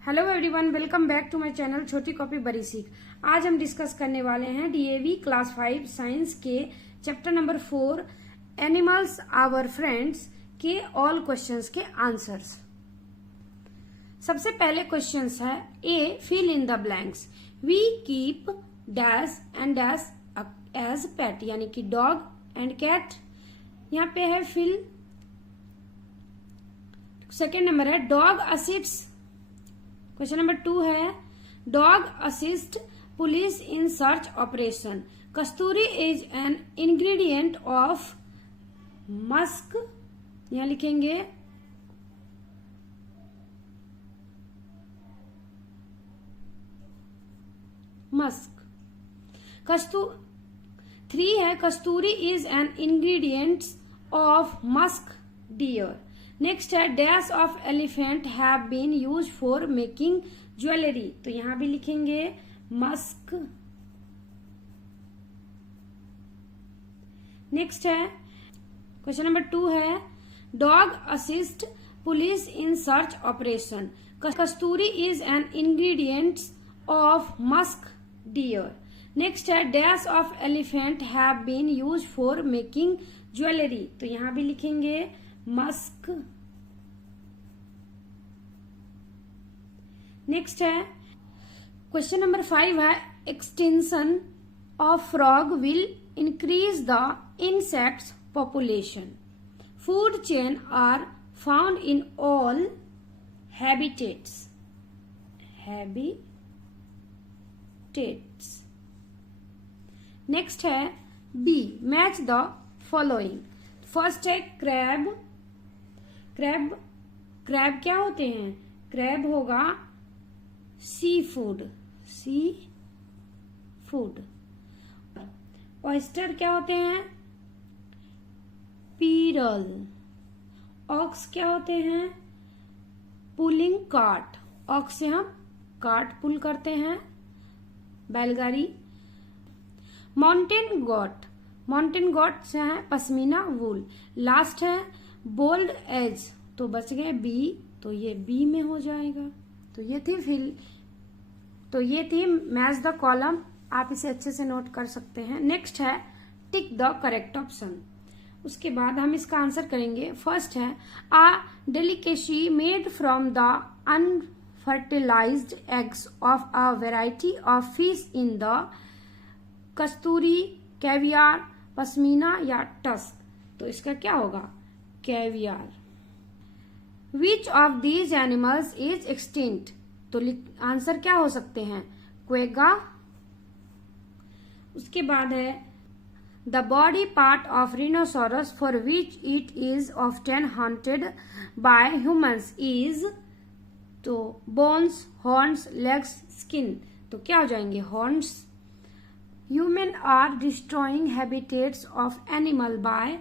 Hello everyone, welcome back to my channel छोटी copy बड़ी सीख। आज हम डिस्कस करने वाले हैं डीएवी क्लास 5 साइंस के chapter number 4 animals our friends के ऑल क्वेश्चंस के आंसर्स। सबसे पहले क्वेश्चंस है A, fill in the blanks. We keep dash and dash as pet, यानी कि डॉग एंड कैट। यहाँ पे है फिल। सेकेंड नंबर है डॉग असिस्ट्स। क्वेश्चन नंबर 2 है dog assist police in search operation. Kasturi is an ingredient of musk, यहां लिखेंगे musk. 3 है kasturi is an ingredient of musk deer. Next है dash of elephant have been use for making jewellery, तो यहां भी लिखेंगे musk. Next है क्वेश्चन नंबर 2 है dog assist police in search operation. Kasturi is an ingredient of musk deer. Next है dash of elephant have been use for making jewellery, तो यहां भी लिखेंगे मस्क। नेक्स्ट है क्वेश्चन नंबर 5 है extension of frog will increase the insects population. Food chain are found in all habitats. Next है B, match the following. First है crab. Crab क्या होते हैं? क्रैब होगा सी फूड। ऑयस्टर क्या होते हैं? पीरल। ऑक्स क्या होते हैं? Pulling cart. ऑक्स से हम कार्ट पुल करते हैं, बैलगाड़ी। माउंटेन गॉट से है पश्मीना वूल। लास्ट है बोल्ड एज, तो बच गए बी, तो ये बी में हो जाएगा। तो ये थी मैच द कॉलम। आप इसे अच्छे से नोट कर सकते हैं। नेक्स्ट है टिक द करेक्ट ऑप्शन। उसके बाद हम इसका आंसर करेंगे। फर्स्ट है a delicacy made from the unfertilised eggs of a variety of fish in the kasturi, caviar, pashmina या टस्क, तो इसका क्या होगा? Caviar. Which of these animals is extinct, तो आंसर क्या हो सकते हैं? क्वेगा। उसके बाद है the body part of rhinoceros for which it is often hunted by humans is, तो बोन्स, हॉर्न्स, लेग्स, स्किन, तो क्या हो जाएंगे? Horns. Human are destroying habitats of animal by,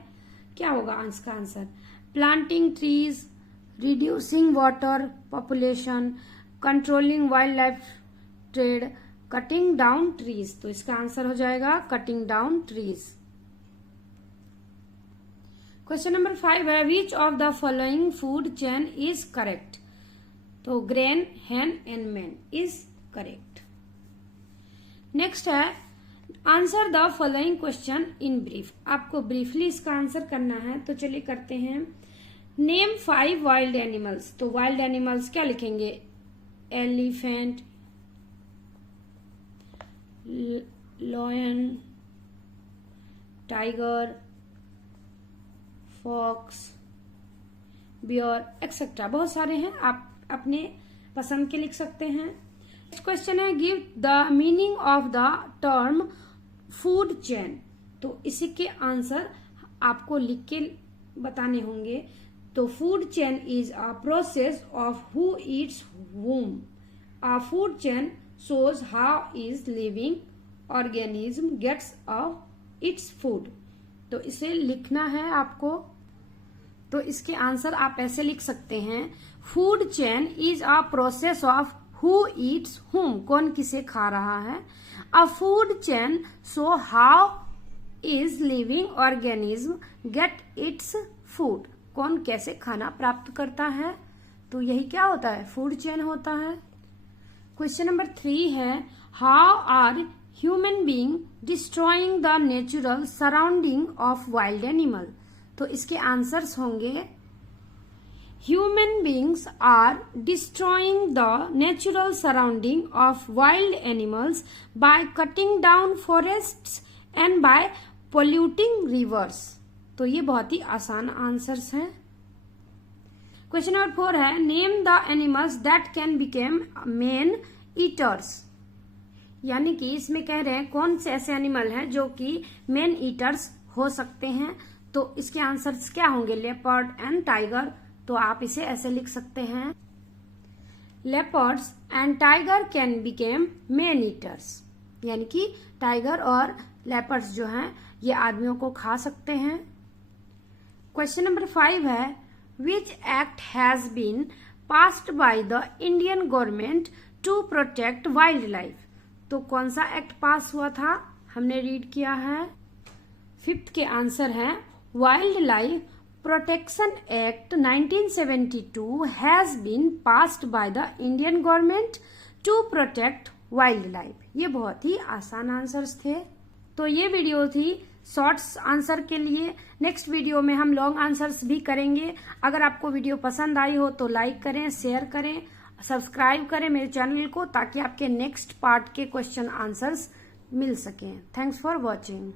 क्या होगा इसका answer? Planting trees, reducing water population, controlling wild life trade, cutting down trees, तो इसका आंसर हो जाएगा cutting down trees. Question number 5 है which of the following food chain is correct, तो grain, hen and man is correct. Next है answer the following question in brief. आपको briefly इसका answer करना है, तो चलिए करते हैं। नेम 5 वाइल्ड एनिमल्स, तो वाइल्ड एनिमल्स क्या लिखेंगे? Elephant, lion, tiger, fox, bear etcetera, बहुत सारे हैं, आप अपने पसंद के लिख सकते हैं। नेक्स्ट क्वेश्चन है give the meaning of the term food chain, तो इसी के आंसर आपको लिख के बताने होंगे। तो food chain is a process of who Yeats whom. A food chain shows how is living organism gets its food. तो इसे लिखना है आपको, तो इसके आंसर आप ऐसे लिख सकते हैं। Food chain is a process of who Yeats whom, कौन किसे खा रहा है। अ food chain show how is living organism gate its food, कौन कैसे खाना प्राप्त करता है। तो यही क्या होता है? फूड चेन होता है। क्वेश्चन नंबर 3 है how are human being destroying the natural surrounding of wild animal. तो इसके आंसर्स होंगे human beings are destroying the natural surrounding of wild animals by cutting down forests and by polluting rivers. तो ये बहुत ही आसान answers हैं। Question number 4 है name the animals that can became man eaters. यानी कि इसमें कह रहे हैं कौन से ऐसे एनिमल हैं जो कि मैन ईटर्स हो सकते हैं। तो इसके आंसर्स क्या होंगे, लेपर्ड एंड टाइगर। तो आप इसे ऐसे लिख सकते हैं leopards and tiger can became man eaters. यानी कि टाइगर और लेपर्ड्स जो हैं ये आदमियों को खा सकते हैं। क्वेश्चन नंबर 5 है Which act has been passed by the Indian government to protect wildlife। तो कौन सा एक्ट पास हुआ था, हमने रीड किया है। 5th के आंसर है wild life protection act 1972 has been passed by the Indian government to protect wild life. ये बहुत ही आसान आंसर्स थे। तो ये वीडियो थी शॉर्ट्स आंसर के लिए। नेक्स्ट वीडियो में हम लॉन्ग आंसर्स भी करेंगे। अगर आपको वीडियो पसंद आई हो तो लाइक करें, शेयर करें, सब्सक्राइब करें मेरे चैनल को ताकि आपके नेक्स्ट पार्ट के क्वेश्चन आंसर्स मिल सकें। Thanks for watching.